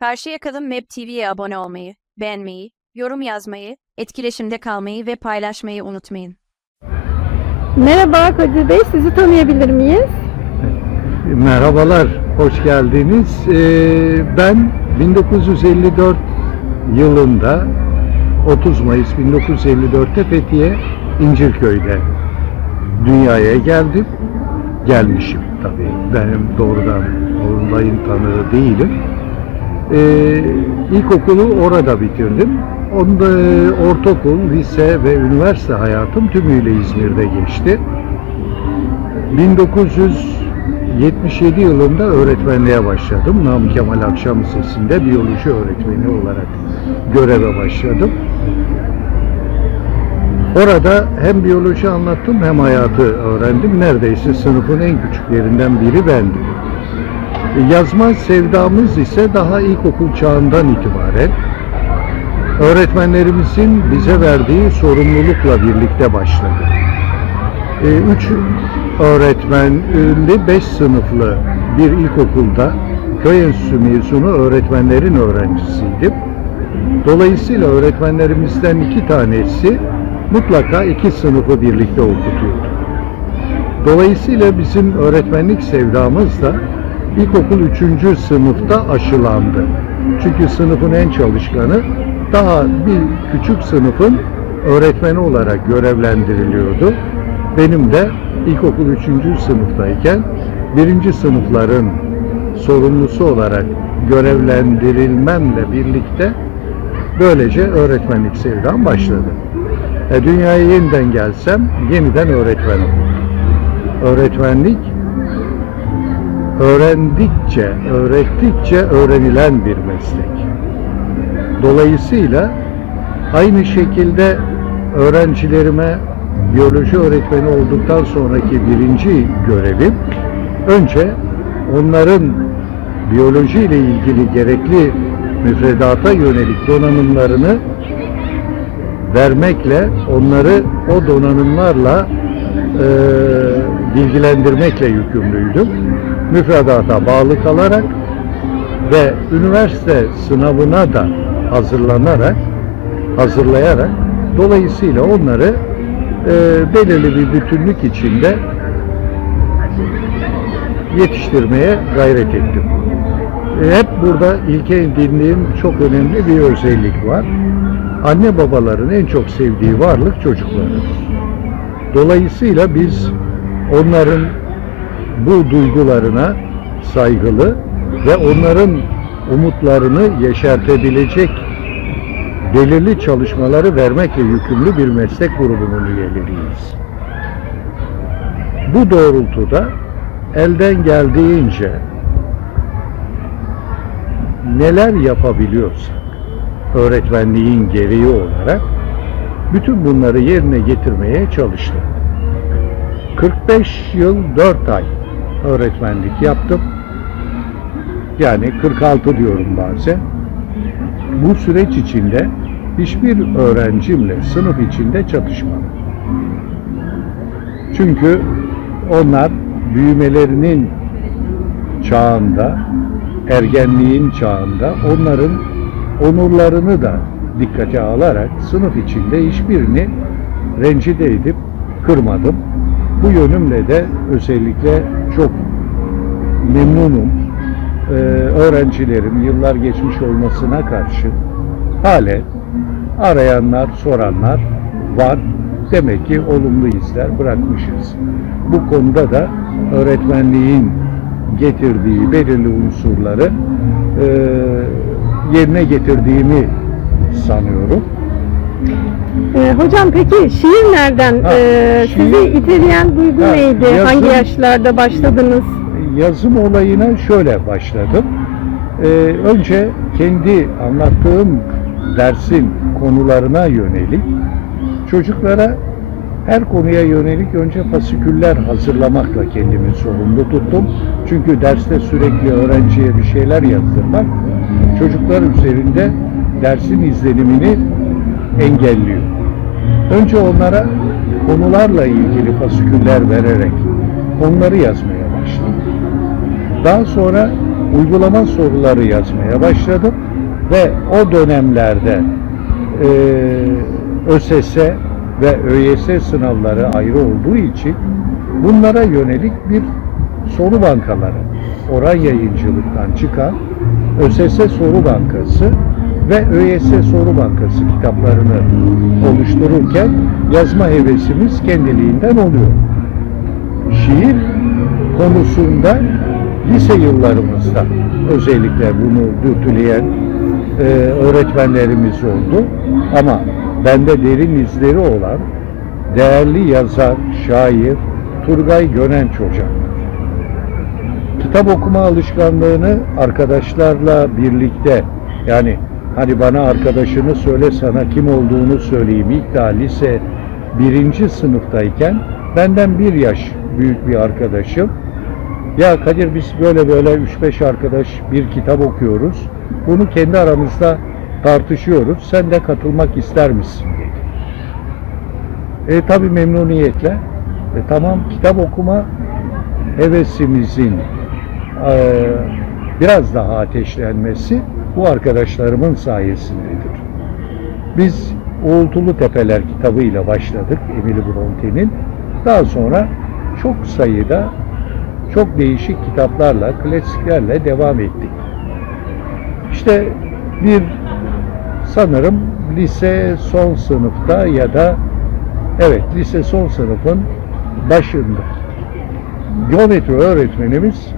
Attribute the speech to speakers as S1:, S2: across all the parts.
S1: Karşıyaka'nın Map TV'ye abone olmayı, beğenmeyi, yorum yazmayı, etkileşimde kalmayı ve paylaşmayı unutmayın.
S2: Merhaba Kadir Bey, sizi tanıyabilir miyiz?
S3: Merhabalar, hoş geldiniz. Ee, ben 1954 yılında 30 Mayıs 1954'te Fethiye İncirköy'de dünyaya geldim. Gelmişim tabii. Benim doğrudan olayın tanığı değilim. Ee, ilkokulu orada bitirdim. Onda ortaokul, lise ve üniversite hayatım tümüyle İzmir'de geçti. 1977 yılında öğretmenliğe başladım. Namık Kemal Akşam Lisesi'nde biyoloji öğretmeni olarak göreve başladım. Orada hem biyoloji anlattım hem hayatı öğrendim. Neredeyse sınıfın en küçüklerinden biri bendim. Yazma sevdamız ise daha ilkokul çağından itibaren öğretmenlerimizin bize verdiği sorumlulukla birlikte başladı. E, Üç öğretmenli, beş sınıflı bir ilkokulda köy enstitüsü mezunu öğretmenlerin öğrencisiydim. Dolayısıyla öğretmenlerimizden iki tanesi mutlaka iki sınıfı birlikte okutuyordu. Dolayısıyla bizim öğretmenlik sevdamız da ilkokul üçüncü sınıfta aşılandı. Çünkü sınıfın en çalışkanı daha bir küçük sınıfın öğretmeni olarak görevlendiriliyordu. Benim de ilkokul üçüncü sınıftayken birinci sınıfların sorumlusu olarak görevlendirilmemle birlikte böylece öğretmenlik sevdam başladı. E, dünyaya yeniden gelsem yeniden öğretmen olurdum. Öğretmenlik öğrendikçe, öğrettikçe öğrenilen bir meslek. Dolayısıyla aynı şekilde öğrencilerime biyoloji öğretmeni olduktan sonraki birinci görevim önce onların biyoloji ile ilgili gerekli müfredata yönelik donanımlarını vermekle onları o donanımlarla e, bilgilendirmekle yükümlüydüm. Müfredata bağlı kalarak ve üniversite sınavına da hazırlanarak, hazırlayarak dolayısıyla onları e, belirli bir bütünlük içinde yetiştirmeye gayret ettim. E, hep burada ilke edindiğim çok önemli bir özellik var. Anne babaların en çok sevdiği varlık çocuklarıdır. Dolayısıyla biz onların bu duygularına saygılı ve onların umutlarını yeşertebilecek belirli çalışmaları vermekle yükümlü bir meslek grubunun üyeleriyiz. Bu doğrultuda elden geldiğince neler yapabiliyorsak öğretmenliğin gereği olarak bütün bunları yerine getirmeye çalıştım. 45 yıl 4 ay öğretmenlik yaptım. Yani 46 diyorum bazen. Bu süreç içinde hiçbir öğrencimle sınıf içinde çatışmadım. Çünkü onlar büyümelerinin çağında, ergenliğin çağında onların onurlarını da dikkate alarak sınıf içinde hiçbirini rencide edip kırmadım. Bu yönümle de özellikle memnunum. Ee, öğrencilerim yıllar geçmiş olmasına karşı hale arayanlar, soranlar var. Demek ki olumlu izler bırakmışız. Bu konuda da öğretmenliğin getirdiği belirli unsurları e, yerine getirdiğimi sanıyorum.
S2: Ee, hocam peki şiir nereden?
S3: Ha,
S2: Ee,
S3: şiir-
S2: sizi iteleyen duygu
S3: Ha,
S2: neydi?
S3: yazım-
S2: Hangi yaşlarda başladınız?
S3: Yazım olayına şöyle başladım. Ee, önce kendi anlattığım dersin konularına yönelik çocuklara her konuya yönelik önce fasiküller hazırlamakla kendimi sorumlu tuttum. Çünkü derste sürekli öğrenciye bir şeyler yazdırmak çocuklar üzerinde dersin izlenimini engelliyor. Önce onlara konularla ilgili fasiküller vererek onları yazmaya. Daha sonra uygulama soruları yazmaya başladım ve o dönemlerde e, ÖSS ve ÖYS sınavları ayrı olduğu için bunlara yönelik bir soru bankaları, Oran Yayıncılık'tan çıkan ÖSS Soru Bankası ve ÖYS Soru Bankası kitaplarını oluştururken yazma hevesimiz kendiliğinden oluyor. Şiir konusunda lise yıllarımızda özellikle bunu dürtüleyen e, öğretmenlerimiz oldu. Ama bende derin izleri olan değerli yazar, şair Turgay Gönenç hocam. Kitap okuma alışkanlığını arkadaşlarla birlikte yani hani bana arkadaşını söyle sana kim olduğunu söyleyeyim ilk daha lise birinci sınıftayken benden bir yaş büyük bir arkadaşım ya Kadir biz böyle böyle 3-5 arkadaş bir kitap okuyoruz. Bunu kendi aramızda tartışıyoruz. Sen de katılmak ister misin dedi. E tabi memnuniyetle. E, tamam kitap okuma hevesimizin e, biraz daha ateşlenmesi bu arkadaşlarımın sayesindedir. Biz Uğultulu Tepeler kitabıyla başladık Emily Bronte'nin. Daha sonra çok sayıda çok değişik kitaplarla, klasiklerle devam ettik. İşte bir sanırım lise son sınıfta ya da evet lise son sınıfın başında geometri öğretmenimiz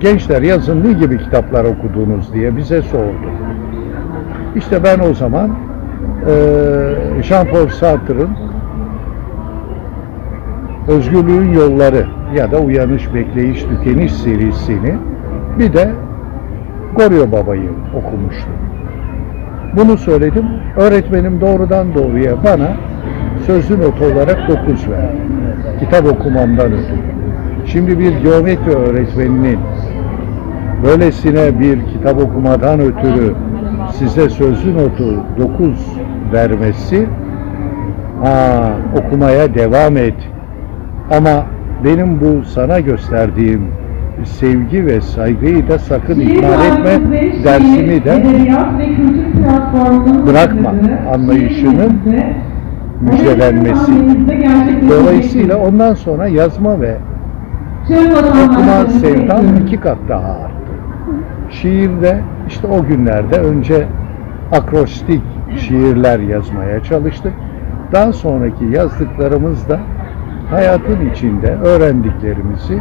S3: gençler yazın ne gibi kitaplar okudunuz diye bize sordu. İşte ben o zaman eee Jean-Paul Sartre'ın Özgürlüğün Yolları ya da Uyanış, Bekleyiş, Tükeniş serisini bir de Goryo Baba'yı okumuştum. Bunu söyledim. Öğretmenim doğrudan doğruya bana sözlü not olarak 9 verdi. Kitap okumamdan ötürü. Şimdi bir geometri öğretmeninin böylesine bir kitap okumadan ötürü size sözlü notu 9 vermesi ha, okumaya devam et. Ama benim bu sana gösterdiğim sevgi ve saygıyı da sakın ihmal etme dersimi de bırakma anlayışının müjdelenmesi. Dolayısıyla ondan sonra yazma ve okuma sevdam iki kat daha arttı. Şiirde işte o günlerde önce akrostik şiirler yazmaya çalıştık. Daha sonraki yazdıklarımızda hayatın içinde öğrendiklerimizi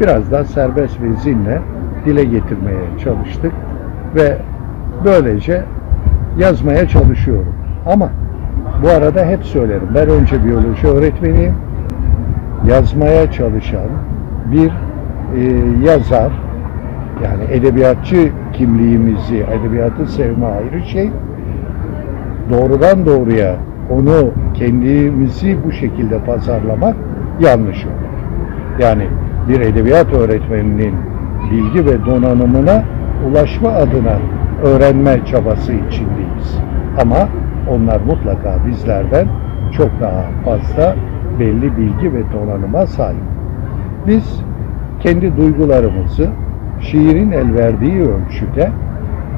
S3: biraz daha serbest ve zinle dile getirmeye çalıştık ve böylece yazmaya çalışıyorum. Ama bu arada hep söylerim. Ben önce biyoloji öğretmeniyim. Yazmaya çalışan bir e, yazar yani edebiyatçı kimliğimizi, edebiyatı sevme ayrı şey. Doğrudan doğruya onu kendimizi bu şekilde pazarlamak yanlış olur. Yani bir edebiyat öğretmeninin bilgi ve donanımına ulaşma adına öğrenme çabası içindeyiz. Ama onlar mutlaka bizlerden çok daha fazla belli bilgi ve donanıma sahip. Biz kendi duygularımızı şiirin el verdiği ölçüde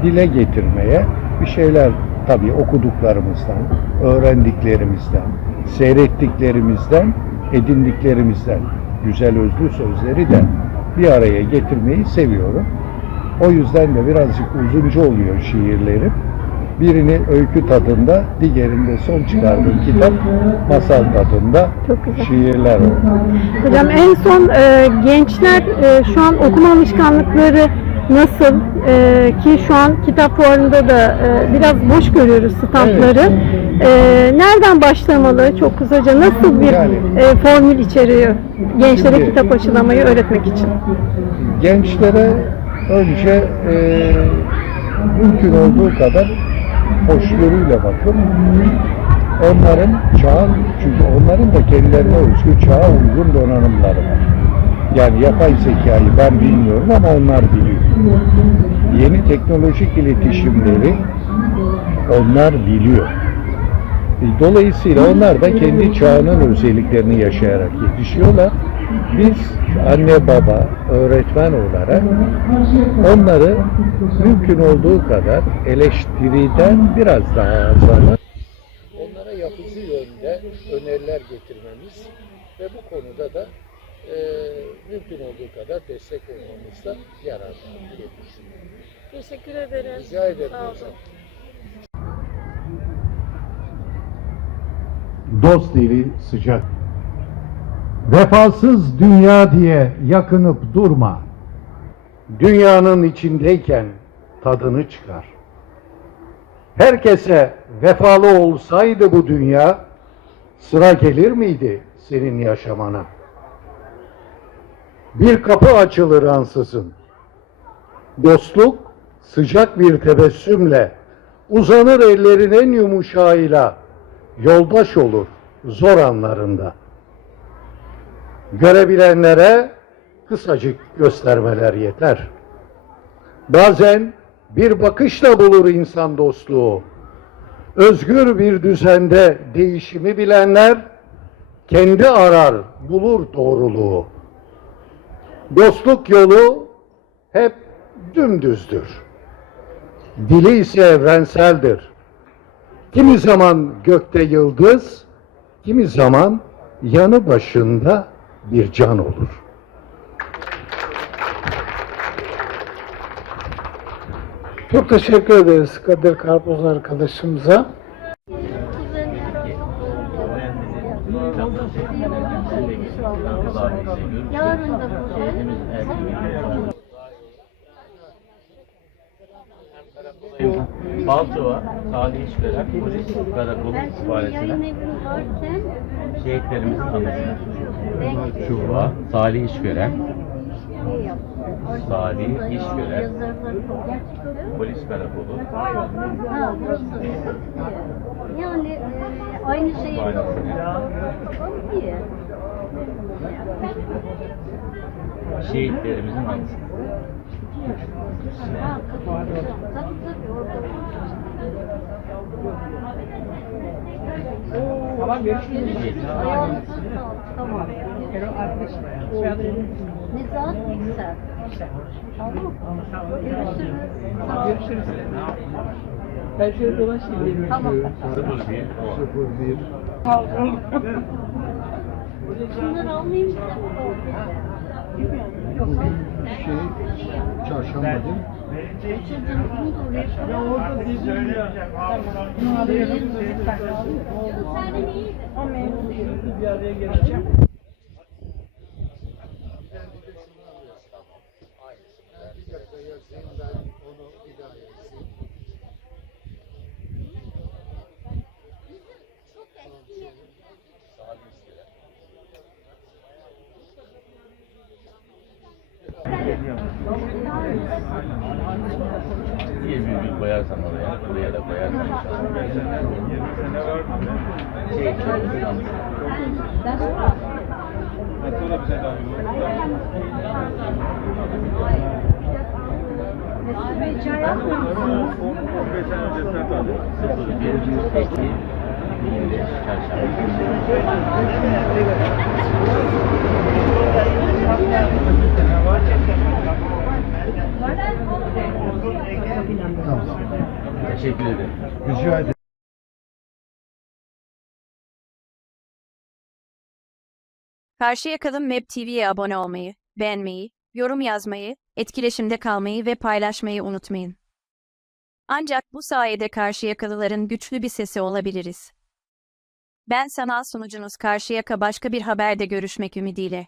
S3: dile getirmeye bir şeyler tabii okuduklarımızdan, öğrendiklerimizden, seyrettiklerimizden, edindiklerimizden güzel özlü sözleri de bir araya getirmeyi seviyorum. O yüzden de birazcık uzunca oluyor şiirlerim. Birini öykü tadında, diğerinde son çıkardığım kitap masal tadında
S2: Çok güzel.
S3: şiirler oldu.
S2: Hocam en son e, gençler e, şu an okuma alışkanlıkları nasıl E, ki şu an kitap fuarında da e, biraz boş görüyoruz standları. E, nereden başlamalı çok kısaca nasıl bir
S3: Yani-
S2: e, formül içeriyor gençlere
S3: Şimdi-
S2: kitap aşılamayı öğretmek için?
S3: gençlere önce e, mümkün olduğu kadar hoşgörüyle bakıp onların çağın çünkü onların da kendilerine özgü çağa uygun donanımları var. Yani yapay zekayı ben bilmiyorum ama onlar biliyor. Yeni teknolojik iletişimleri onlar biliyor. Dolayısıyla onlar da kendi çağının özelliklerini yaşayarak yetişiyorlar
S4: Biz anne baba, öğretmen olarak onları mümkün olduğu kadar eleştiriden biraz daha azalıp onlara yapıcı yönde öneriler getirmemiz ve bu konuda da e, mümkün olduğu kadar destek olmamızda yarar var diye düşünüyorum.
S2: Teşekkür ederim.
S4: Rica ederim
S2: Sağ olun.
S4: hocam.
S3: dost eli sıcak. Vefasız dünya diye yakınıp durma. Dünyanın içindeyken tadını çıkar. Herkese vefalı olsaydı bu dünya, sıra gelir miydi senin yaşamana? Bir kapı açılır ansızın. Dostluk sıcak bir tebessümle, uzanır ellerin en yumuşağıyla, yoldaş olur zor anlarında. Görebilenlere kısacık göstermeler yeter. Bazen bir bakışla bulur insan dostluğu. Özgür bir düzende değişimi bilenler kendi arar, bulur doğruluğu. Dostluk yolu hep dümdüzdür. Dili ise evrenseldir. Kimi zaman gökte yıldız, kimi zaman yanı başında bir can olur.
S5: Çok teşekkür ederiz Kadir Karpuz arkadaşımıza.
S6: Yarın da
S7: Balçova, Salih İşveren, Polis Karakolu
S6: şimdi
S7: Kütüphanesi'ne şehitlerimizin anısına. Çuva, Salih İşveren. Salih İşveren. Polis Karakolu.
S6: Yani e, aynı şeyi
S7: şehitlerimizin anısına.
S5: Tamam görüşürüz.
S6: Tamam. Nezahat Yüksel. Tamam. Görüşürüz. Sağ olun.
S5: Görüşürüz. Ben şöyle dolaşayım.
S6: Tamam.
S7: 01
S6: Şunları almayayım size. Yok.
S4: Şey, çarşamba değil mi?
S6: Kaçırdım. Bunu da oraya koyalım.
S5: Bir araya geleceğim.
S4: Bir dakika yazayım ben onu bir daha yazayım.
S7: Diye bir gün koyarsan oraya, buraya da koyarsan inşallah. Şehitlerimizin anısına. Sıfır bir Ekim 25 Çarşamba. Teşekkür ederim.
S3: Rica ederim.
S1: Karşıyakalı Map TV'ye abone olmayı, beğenmeyi, yorum yazmayı, etkileşimde kalmayı ve paylaşmayı unutmayın. Ancak bu sayede Karşıyakalıların güçlü bir sesi olabiliriz. Ben sanal sunucunuz Karşıyaka başka bir haberde görüşmek ümidiyle.